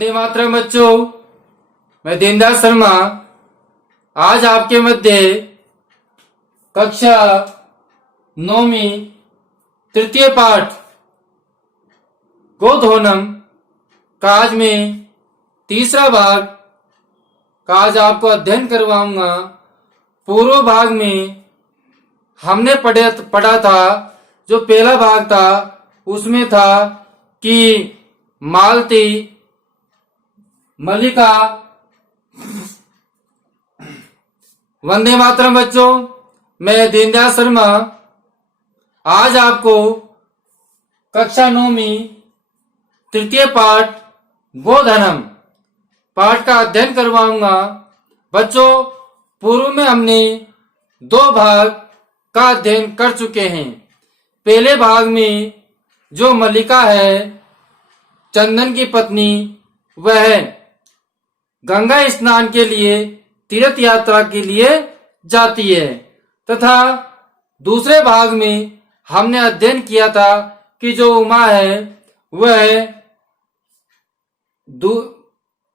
वंदे मातरम बच्चों, मैं दीनदास शर्मा आज आपके मध्य कक्षा 9वीं तृतीय पाठ गोधोनम का आज मैं तीसरा भाग का आज आपको अध्ययन करवाऊंगा। पूर्व भाग में हमने पढ़ा था, जो पहला भाग था उसमें था कि मालती मल्लिका। वंदे मातरम बच्चों, मैं दीनदयाल शर्मा आज आपको कक्षा 9वीं तृतीय पाठ गोधनम पाठ का अध्ययन करवाऊंगा। बच्चों, पूर्व में हमने 2 भाग का अध्ययन कर चुके हैं। पहले भाग में जो मल्लिका है, चंदन की पत्नी, वह गंगा स्नान के लिए तीर्थ यात्रा के लिए जाती है, तथा दूसरे भाग में हमने अध्ययन किया था कि जो उमा है वह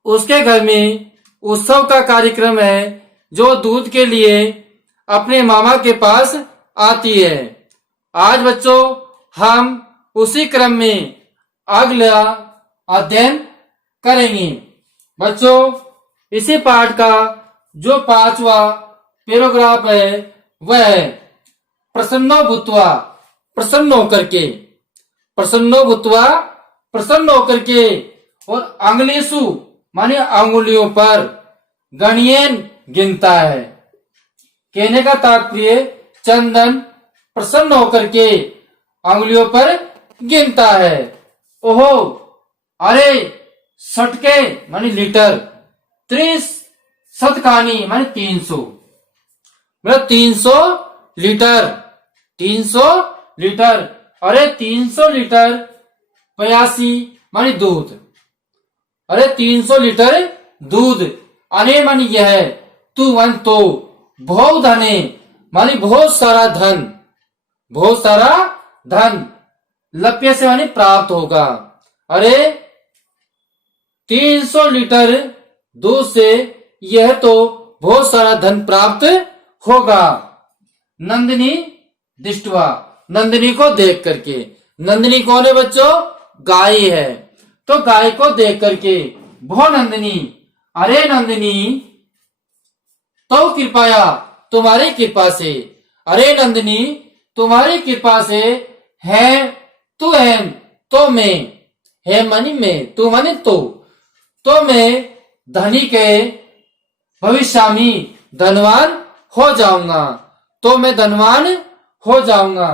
उसके घर में उत्सव का कार्यक्रम है, जो दूध के लिए अपने मामा के पास आती है। आज बच्चों हम उसी क्रम में अगला अध्ययन करेंगे। बच्चों, इसी पाठ का जो 5वां पैराग्राफ है वह है प्रसन्नो भूत्वा, प्रसन्न होकर के, प्रसन्नो भूत्वा, प्रसन्न होकर के, और अंगुलीसु माने अंगुलियों पर, गणियन गिनता है। कहने का तात्पर्य चंदन प्रसन्न होकर के अंगुलियों पर गिनता है। ओहो, अरे सटके माने लीटर, 30 शतकानी माने 300, मतलब 300 लीटर, 300 लीटर। अरे 300 लीटर 82 माने दूध, अरे 300 लीटर दूध। अने मानी यह तू वन तो बहुत धने मानी बहुत सारा धन, बहुत सारा धन लप्य से मानी प्राप्त होगा। अरे 300 लीटर दूध से यह तो बहुत सारा धन प्राप्त होगा। नंदिनी दृष्टवा, नंदिनी को देख करके, नंदिनी कौन है बच्चों? गाय है। तो गाय को देख करके भो नंदिनी, अरे नंदिनी तो कृपया तुम्हारी कृपा से, अरे नंदिनी तुम्हारी कृपा से है तू है तो मैं, है मानी मैं, तू मानी तो मैं धनी के भविष्यामी धनवान हो जाऊंगा, तो मैं धनवान हो जाऊंगा,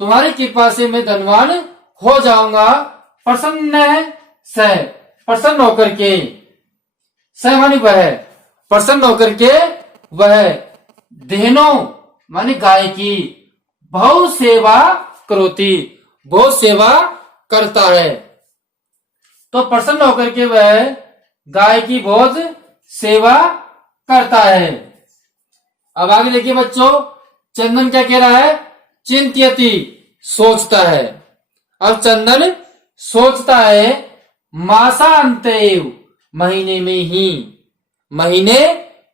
तुम्हारी कृपा से मैं धनवान हो जाऊंगा। प्रसन्न से, प्रसन्न होकर के, स मानी वह, प्रसन्न होकर के वह, देनो मानी गाय की, बहुत सेवा करोती, बहुत सेवा करता है। तो प्रसन्न होकर के वह गाय की बहुत सेवा करता है। अब आगे देखिए बच्चों, चंदन क्या कह रहा है? चिंत्यति, सोचता है। अब चंदन सोचता है मासांतेव, महीने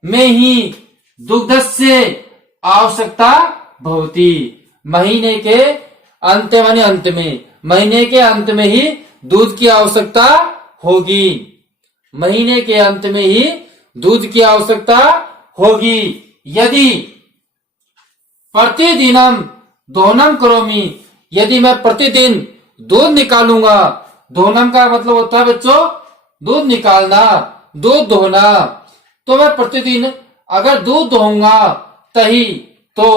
में ही दुग्धस्य आवश्यकता भवती, महीने के अंत माने अंत में, महीने के अंत में ही दूध की आवश्यकता होगी, महीने के अंत में ही दूध की आवश्यकता होगी। यदि प्रतिदिनम दोहनम करोमी, यदि मैं प्रतिदिन दूध निकालूंगा, दोहनम का मतलब होता है बच्चों दूध निकालना, दूध दोहना, तो मैं प्रतिदिन अगर दूध दोहूंगा तही तो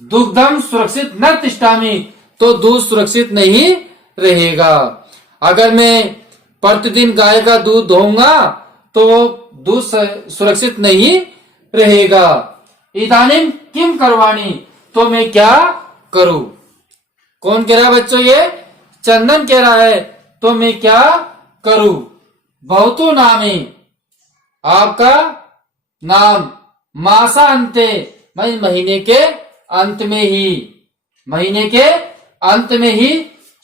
दुग्धम सुरक्षित न तिष्ठामि, तो दूध सुरक्षित नहीं रहेगा। अगर मैं प्रतिदिन गाय का दूध दोहूंगा तो दूध सुरक्षित नहीं रहेगा। इदानीम किम करवाणी, तो मैं क्या करूं? कौन कह रहा है बच्चों? ये चंदन कह रहा है, तो मैं क्या करूं? बहुतु नामे, आपका नाम, मासा अंते महीने के अंत में ही, महीने के अंत में ही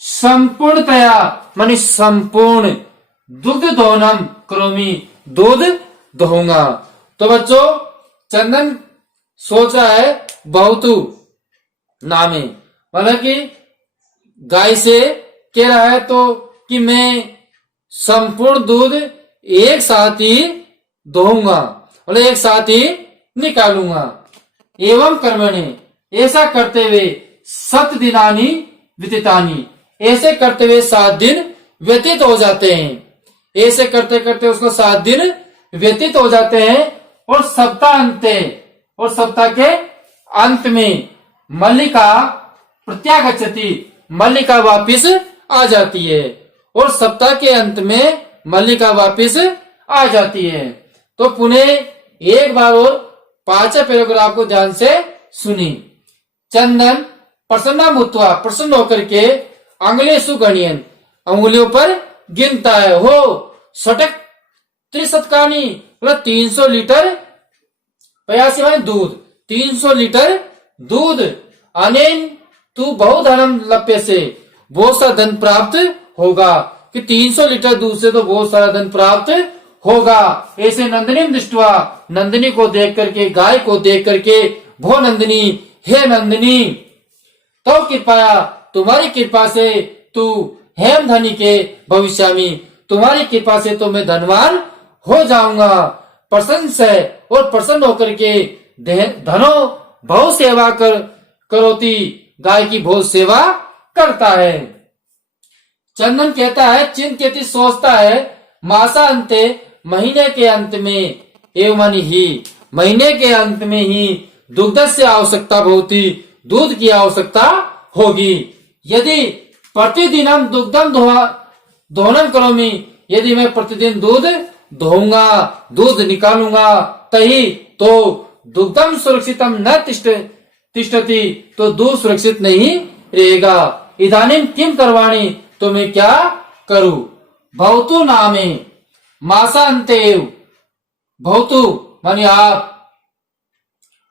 संपूर्णतया मानी संपूर्ण दुग्ध दोहनम करोमि, दूध दोहूंगा। तो बच्चों चंदन सोच रहा है बहुतु नामे, मतलब कि गाय से कह रहा है तो कि मैं संपूर्ण दूध एक साथ ही दोहूंगा, मतलब एक साथ ही निकालूंगा। एवं कर्मणे, ऐसा करते हुए 7 दिनानि व्यतीतानि, ऐसे करते हुए 7 दिन व्यतीत हो जाते हैं। ऐसे करते करते उसको 7 दिन व्यतीत हो जाते हैं और सप्ताह के अंत में मल्लिका प्रत्यागच्छति, मल्लिका वापिस आ जाती है, और सप्ताह के अंत में मल्लिका वापिस आ जाती है। तो पुनः एक बार और 5वें पैराग्राफ को ध्यान से सुनी। चंदन प्रसन्ना मुत्वा, प्रसन्न होकर के अंगुलेषु गणयन्, अंगुलियों पर गिनता है। हो सटक 300 मतलब 300 लीटर, 85 माने दूध, 300 लीटर दूध। अनेन तू बहुधनम लप्य से, बहुत सा धन प्राप्त होगा, कि 300 लीटर दूध से तो बहुत सारा धन प्राप्त होगा। ऐसे नंदिनी दृष्टवा, नंदिनी को देख करके, गाय को देख करके, भो नंदिनी, हे नंदिनी, तो कृपया, तुम्हारी कृपा से तू हेम धनी के भविष्यामी, तुम्हारी कृपा से तो मैं धनवान हो जाऊंगा। प्रसन्न से और प्रसन्न होकर के धनो बहु सेवा करोती, गाय की बहुत सेवा करता है। चंदन कहता है, चिंत्यति सोचता है, मासा अंते, महीने के अंत में, एवं ही, महीने के अंत में ही दुग्ध से आवश्यकता भवति, दूध की आवश्यकता होगी। यदि प्रतिदिन हम दुग्धम दोहनम करोमि, यदि मैं प्रतिदिन दूध दोहूंगा, दूध निकालूंगा, तही तो दुग्धम सुरक्षितम न तिष्ठति, तो दूध सुरक्षित नहीं रहेगा। इदानीम किम करवाणी, तो मैं क्या करूं। भवतु नामे मासांते, भवतु माने आप,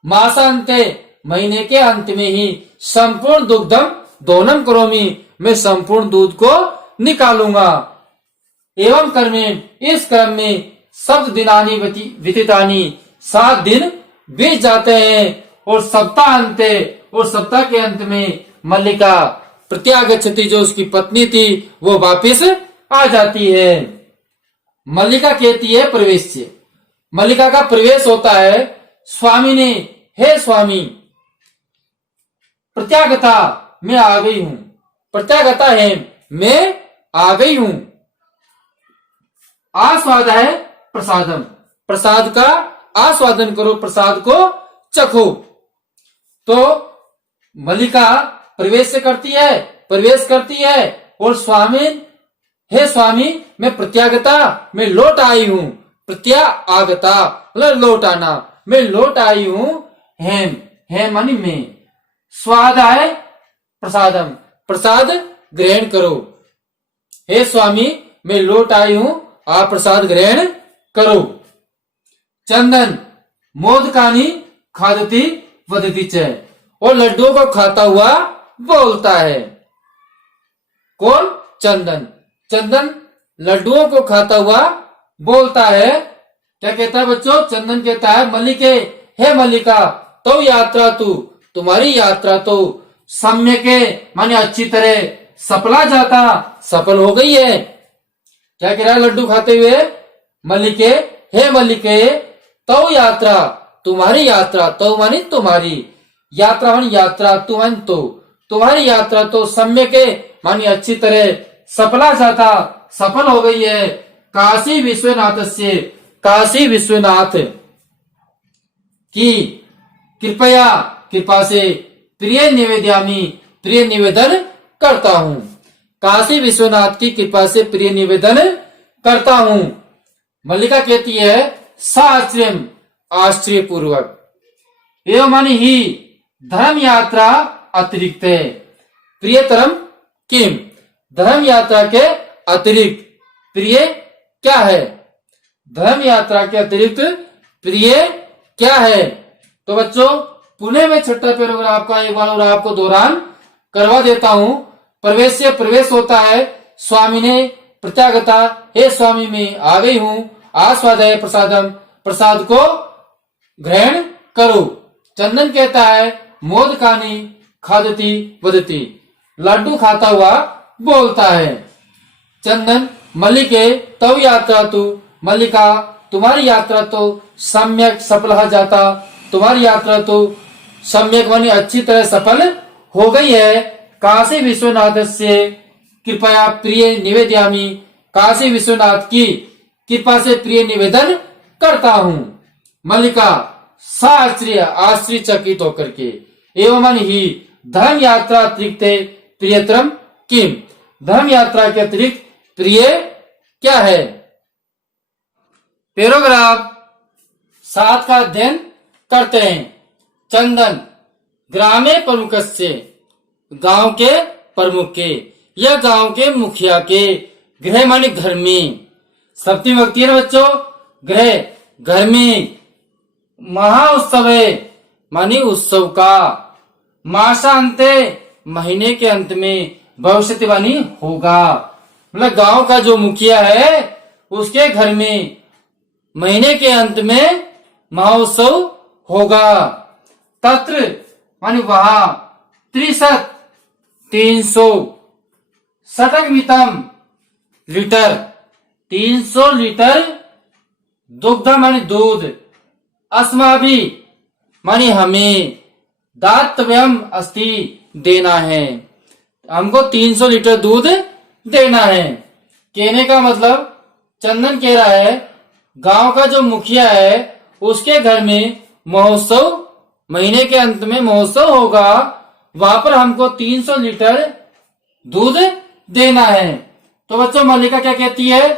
मासांते महीने के अंत में ही, संपूर्ण दुग्धम दोहनम करोमि, मैं संपूर्ण दूध को निकालूंगा। एवं कर्मे, इस क्रम में 7 दिनानि व्यतीतानि, 7 दिन बीत जाते हैं, और सप्ताह अंते, और सप्ताह के अंत में मल्लिका प्रत्यागच्छति, जो उसकी पत्नी थी वो वापिस आ जाती है। मल्लिका कहती है प्रवेश से, मल्लिका का प्रवेश होता है। स्वामी ने, हे स्वामी, प्रत्यागता, मैं आ गई हूं, प्रत्यागता है, मैं आ गई हूं। आस्वाद है प्रसादम, प्रसाद का आस्वादन करो, प्रसाद को चखो। तो मल्लिका प्रवेश करती है, और स्वामी, हे स्वामी, मैं प्रत्यागता, मैं लौट आई हूं, प्रत्यागता मतलब लौट आना, मैं लौट आई हूं। हेम, हेम मानी मैं, स्वाद है प्रसादम, प्रसाद ग्रहण करो। हे स्वामी, मैं लौट आई हूं, आप प्रसाद ग्रहण करो। चंदन मोदकानी खादती वदती च, और लड्डुओं को खाता हुआ बोलता है। कौन? चंदन। चंदन लड्डुओं को खाता हुआ बोलता है। क्या कहता है बच्चों? चंदन कहता है मल्लिके, हे मल्लिका, तो यात्रा तू, तुम्हारी यात्रा तो सम्यक माने अच्छी तरह सफला जाता, सफल हो गई है। क्या कह रहा है लड्डू खाते हुए? मल्लिके, हे मल्लिके, तो यात्रा, तुम्हारी यात्रा, तो मानी तुम्हारी यात्रा, मानी यात्रा, तू मानी तो, तुम्हारी यात्रा तो सम्यक मानी अच्छी तरह सफला जाता, सफल हो गई है। काशी विश्वनाथ से, काशी विश्वनाथ की कृपया, कृपा से प्रिय निवेद्यामी, प्रिय निवेदन करता हूं। काशी विश्वनाथ की कृपा से प्रिय निवेदन करता हूं। मल्लिका कहती है साश्रय, आश्चर्य पूर्वक, एवं मानी ही धर्म यात्रा अतिरिक्त है। प्रियतरम किम, धर्म यात्रा के अतिरिक्त प्रिय क्या है? धर्म यात्रा के अतिरिक्त प्रिय क्या है? तो बच्चों पुणे में छठा पैराग्राफ का एक बार और आपको दोहरान करवा देता हूं। प्रवेश से प्रवेश होता है। स्वामी ने, प्रत्यागता, हे स्वामी मैं आ गई हूँ, आस्वादय प्रसादम, प्रसाद को ग्रहण करो। चंदन कहता है मोदकानी खादती वदती, लड्डू खाता हुआ बोलता है। चंदन मल्लिके तव यात्रा तू, मल्लिका तुम्हारी यात्रा तो सम्यक सफल हो जाता, तुम्हारी यात्रा तो सम्यक मानी अच्छी तरह सफल हो गई है। काशी विश्वनाथ से कृपया प्रिय निवेदयामी, काशी विश्वनाथ की कृपा से प्रिय निवेदन करता हूँ। मल्लिका साश्चर्य आश्चर्यचकित होकर के, एवं ही धर्म यात्रा अतिरिक्त प्रियतरम किम, धर्म यात्रा के अतिरिक्त प्रिय क्या है। पैराग्राफ 7 का अध्ययन करते हैं। चंदन ग्रामे प्रमुख से, गांव के प्रमुख के या गांव के मुखिया के, गृह मानी घर में, सप्तमी विभक्ति है बच्चों, गृह घर में, महाउत्सव मानी उत्सव का, मासांते महीने के अंत में, भविष्यवाणी होगा, मतलब गांव का जो मुखिया है उसके घर में महीने के अंत में महोत्सव होगा। तत्र मानी वहां, 300 षटकमितम लीटर, 300 लीटर दुग्ध मानी दूध, अस्माभि मानी हमें, दातव्यम अस्ति देना है, हमको 300 लीटर दूध देना है। कहने का मतलब चंदन कह रहा है गांव का जो मुखिया है उसके घर में महोत्सव, महीने के अंत में महोत्सव होगा, वहां पर हमको 300 लीटर दूध देना है। तो बच्चों मल्लिका क्या कहती है,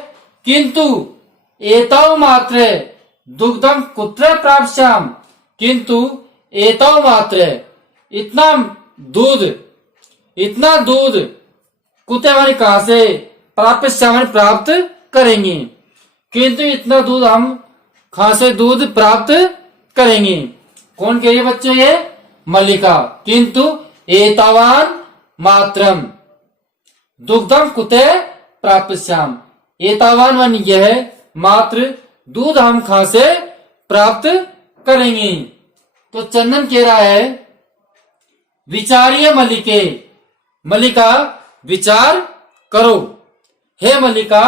किंतु एतौ मात्र दुग्धम कुत्र प्राप्स्याम, किंतु एतौ मात्र इतना दूध कुत्ते हमारे कहां से, प्राप्त करेंगे, किंतु इतना दूध हम कहां से दूध प्राप्त करेंगे। कौन कह रही है बच्चों, ये मल्लिका। किंतु एतावान मात्रम दुग्धम कुते प्राप्स्याम, एतावान वन यह मात्र दूध हम कहां से प्राप्त करेंगे। तो चंदन कह रहा है विचारिय मल्लिके, मल्लिका विचार करो, हे मल्लिका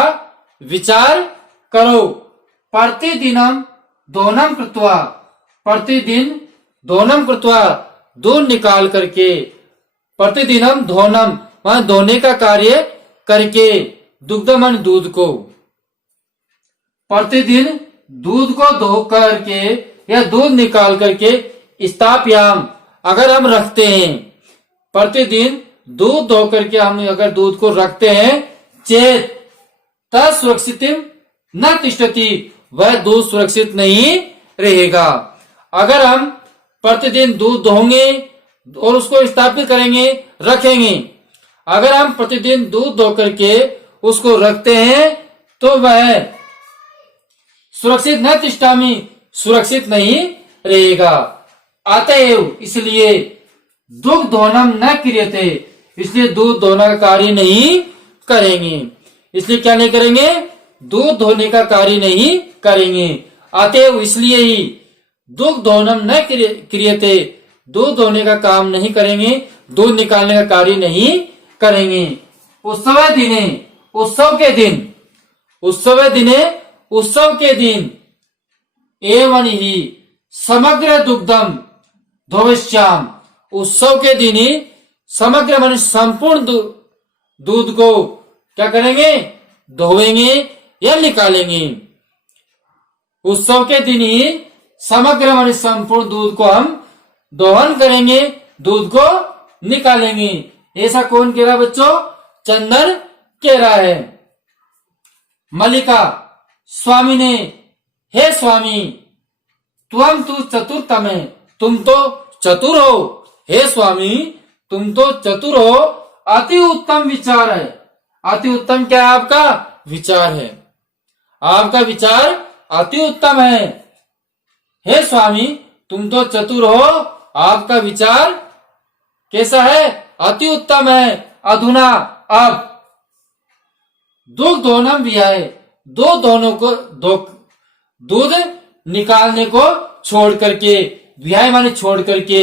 विचार करो। प्रतिदिनम दोनम कृत्वा, प्रतिदिन दोनम कृत्वा दूध निकाल करके, प्रतिदिनम धोनम मान धोने का कार्य करके, दुग्ध मन दूध को, प्रतिदिन दूध को धो करके या दूध निकाल करके, स्थापयाम अगर हम रखते हैं, प्रतिदिन दूध धो करके हम अगर दूध को रखते हैं, चेत तत्सुरक्षित न तिष्ठति, वह दूध सुरक्षित नहीं रहेगा। अगर हम प्रतिदिन दूध धोंगे और उसको स्थापित करेंगे, रखेंगे, अगर हम प्रतिदिन दूध धो करके उसको रखते हैं तो वह सुरक्षित न तिष्ठामि, सुरक्षित नहीं रहेगा। अतएव इसलिए दुग्ध धोनम न क्रियते, इसलिए दूध धोना का कार्य नहीं करेंगे, इसलिए क्या नहीं करेंगे, दूध धोने का कार्य नहीं करेंगे। अतएव इसलिए ही दुग्ध धोनम न क्रियते, दूध धोने का काम नहीं करेंगे, दूध निकालने का कार्य नहीं करेंगे। उत्सव दिने, उत्सव के दिन, उत्सव दिने उत्सव के दिन, एवं ही समग्र दुग्धम धोविष्याम, उत्सव के दिन ही समग्र मान संपूर्ण दूध को क्या करेंगे, धोवेंगे या निकालेंगे। उत्सव के दिन ही समग्र मान संपूर्ण दूध को हम दोहन करेंगे, दूध को निकालेंगे। ऐसा कौन कह रहा है बच्चों, चंदन कह रहा है। मल्लिका स्वामी ने, हे स्वामी तुम तू चतुरतम है, तुम तो चतुर हो, हे स्वामी तुम तो चतुर हो, अति उत्तम विचार है, अति उत्तम क्या है, आपका विचार है, आपका विचार अति उत्तम है। हे स्वामी तुम तो चतुर हो, आपका विचार कैसा है, अति उत्तम है। अधुना अब दुग्धोनम विहाय, दूध निकालने को छोड़ करके, विहाय माने छोड़ करके,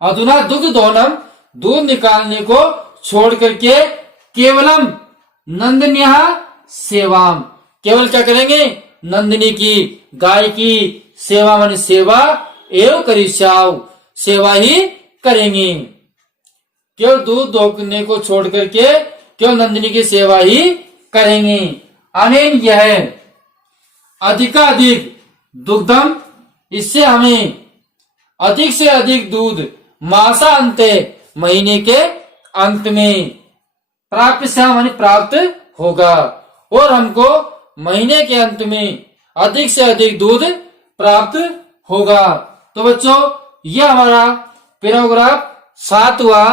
अधुना दुग्धोनम दूध निकालने को छोड़ करके, केवलम नंदन्या सेवाम, केवल क्या करेंगे, नंदिनी की, गाय की सेवा माने सेवा, एवं करिष्याव, सेवा ही करेंगे। केवल दूध दोहने को छोड़ करके केवल नंदिनी की सेवा ही करेंगे। अनेन यह अधिकाधिक दुग्धम, इससे हमें अधिक से अधिक दूध, मासा अंते, महीने के अंत में, प्राप्त से माने प्राप्त होगा, और हमको महीने के अंत में अधिक से अधिक दूध प्राप्त होगा। तो बच्चों, यह हमारा पैराग्राफ 7 हुआ।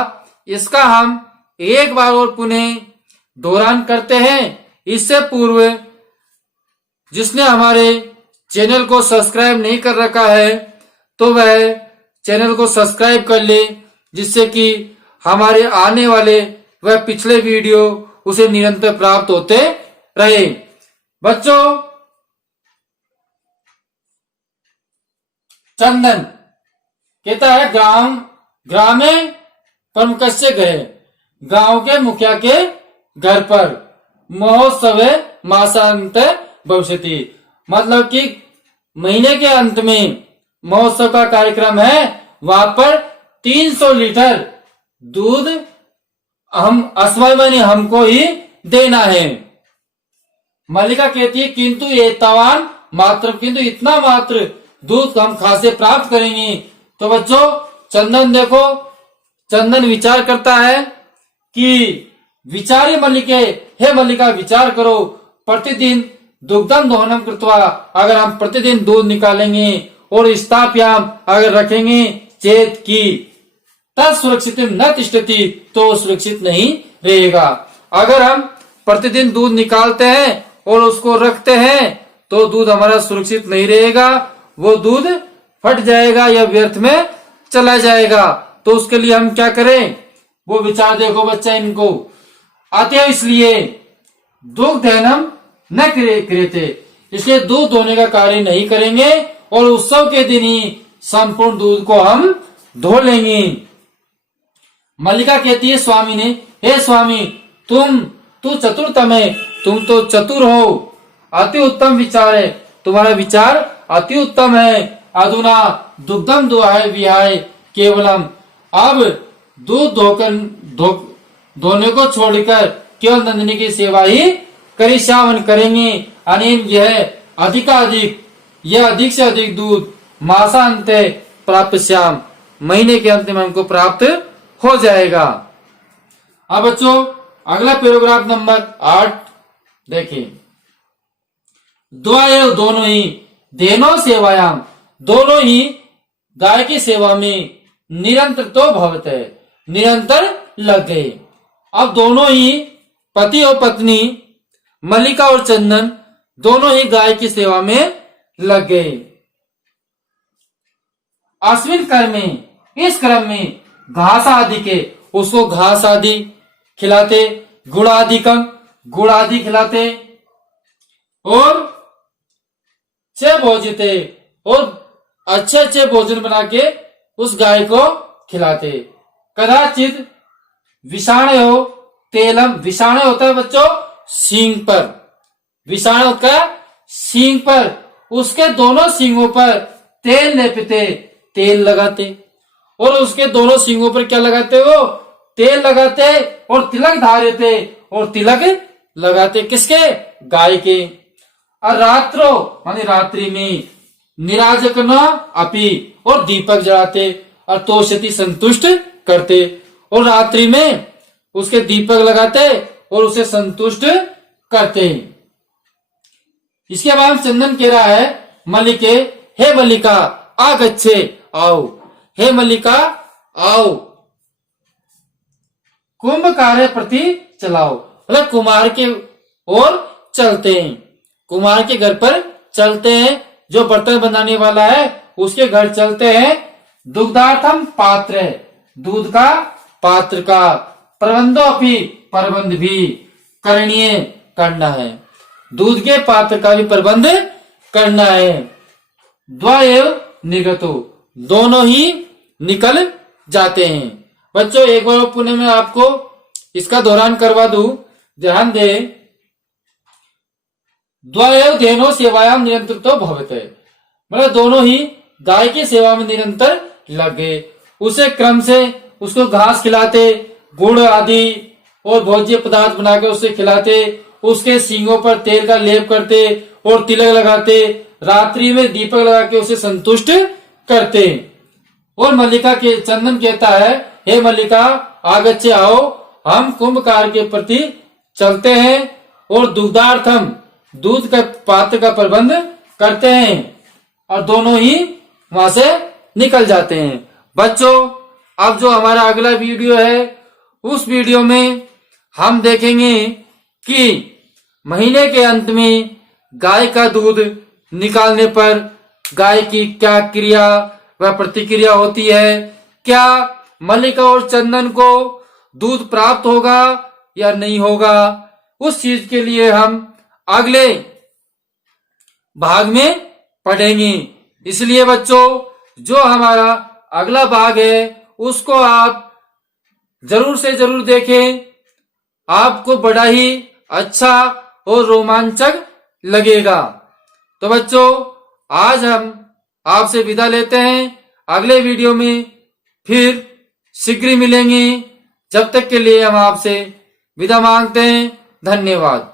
इसका हम एक बार और पुनः दोहरान करते हैं। इससे पूर्व जिसने हमारे चैनल को सब्सक्राइब नहीं कर रखा है तो वह चैनल को सब्सक्राइब कर ले, जिससे कि हमारे आने वाले वह पिछले वीडियो उसे निरंतर प्राप्त होते रहे। बच्चों, चंदन कहता है ग्रामे प्रमुखस्य गए, गांव के मुखिया के घर पर महोत्सव मासांत भविष्यति, मतलब कि महीने के अंत में महोत्सव का कार्यक्रम है। वहां पर 300 लीटर दूध हम असमय माने हमको ही देना है। मल्लिका कहती है किंतु ये तवान मात्र, किंतु इतना मात्र दूध हम कहां से प्राप्त करेंगे। तो बच्चों, चंदन देखो, चंदन विचार करता है कि विचारे मल्लिके, हे मल्लिका विचार करो, प्रतिदिन दुग्धम दोहनम कृत्वा, अगर हम प्रतिदिन दूध निकालेंगे और स्थाप्याम अगर रखेंगे, चेत की तत् सुरक्षित न तिष्ठति, तो सुरक्षित नहीं रहेगा। अगर हम प्रतिदिन दूध निकालते हैं और उसको रखते हैं तो दूध हमारा सुरक्षित नहीं रहेगा, वो दूध फट जाएगा या व्यर्थ में चला जाएगा। तो उसके लिए हम क्या करें, वो विचार देखो बच्चा इनको। अतः इसलिए दुग्धनम न क्रियते, इसलिए दूध धोने का कार्य नहीं करेंगे और उत्सव के दिन ही संपूर्ण दूध को हम धो लेंगे। मल्लिका कहती है स्वामी ने, हे स्वामी तू चतुरतम है, तुम तो चतुर हो, अति उत्तम विचार है, तुम्हारा विचार अति उत्तम है। अधुना दुग्धम दुहाय विहाय केवलम, अब दूध धोने को छोड़कर केवल नंदिनी की सेवा ही करिष्यामन करेंगे। अनेन यह अधिकाधिक, यह अधिक से अधिक दूध मासांत प्राप्त श्याम, महीने के अंत में हमको प्राप्त हो जाएगा। अब बच्चों, अगला पैराग्राफ नंबर 8 देखिए। द्वय दोनों ही धेनो सेवायाम, दोनों ही गाय की सेवा में निरंतर तो भवत है, निरंतर लग गए। अब दोनों ही पति और पत्नी मल्लिका और चंदन दोनों ही गाय की सेवा में लग गए। अश्विन कर्म में, इस क्रम में घास आदि के, उसको घास आदि खिलाते, गुड़ आदि खिलाते, और चे भोजते, और अच्छे अच्छे भोजन बना के उस गाय को खिलाते। कदाचित विषाण हो तेलम, विषाण होता है बच्चों सींग पर, विषाण होता है सींग पर, उसके दोनों सींगों पर तेल लेपते, तेल लगाते, और उसके दोनों सींगों पर क्या लगाते, वो तेल लगाते और तिलक धारते, और तिलक लगाते किसके, गाय के। और रात्रो माने रात्रि में निराजक न अपी, और दीपक जलाते, और तोषति संतुष्ट करते, और रात्रि में उसके दीपक लगाते और उसे संतुष्ट करते। इसके बाद चंदन कह रहा है मल्लिके, हे मल्लिका आगच्छे, आओ, हे मल्लिका आओ, कुंभ कार्य प्रति चलाओ, मतलब कुमार के ओर चलते हैं, कुमार के घर पर चलते हैं, जो बर्तन बनाने वाला है उसके घर चलते हैं। दुग्धार्थम पात्र, दूध का पात्र का, प्रबंधो भी, प्रबंध भी करणीय, करना है। दूध के पात्र का भी प्रबंध करना है। द्वयेव निर्गतो, दोनों ही निकल जाते हैं। बच्चों एक बार पुनः मैं आपको इसका दोहरान करवा दूं, ध्यान दे। द्वयेव धेनो सेवायाम निरंतर तो भवते, मतलब दोनों ही गाय की सेवा में निरंतर लगे, उसे क्रम से उसको घास खिलाते, गुड़ आदि और भोज्य पदार्थ बनाकर उसे खिलाते, उसके सींगों पर तेल का लेप करते और तिलक लगाते, रात्रि में दीपक लगा के उसे संतुष्ट करते। और मल्लिका के चंदन कहता है, हे मल्लिका आगच्छे आओ, हम कुंभकार के प्रति चलते हैं और दुग्धार्थम, दूध का पात्र का प्रबंध करते हैं, और दोनों ही वहां से निकल जाते हैं। बच्चों अब जो हमारा अगला वीडियो है, उस वीडियो में हम देखेंगे कि महीने के अंत में गाय का दूध निकालने पर गाय की क्या क्रिया व प्रतिक्रिया होती है, क्या मल्लिका और चंदन को दूध प्राप्त होगा या नहीं होगा। उस चीज के लिए हम अगले भाग में पढ़ेंगे। इसलिए बच्चों जो हमारा अगला भाग है उसको आप जरूर से जरूर देखें, आपको बड़ा ही अच्छा और रोमांचक लगेगा। तो बच्चों आज हम आपसे विदा लेते हैं, अगले वीडियो में फिर शीघ्र मिलेंगे। जब तक के लिए हम आपसे विदा मांगते हैं। धन्यवाद।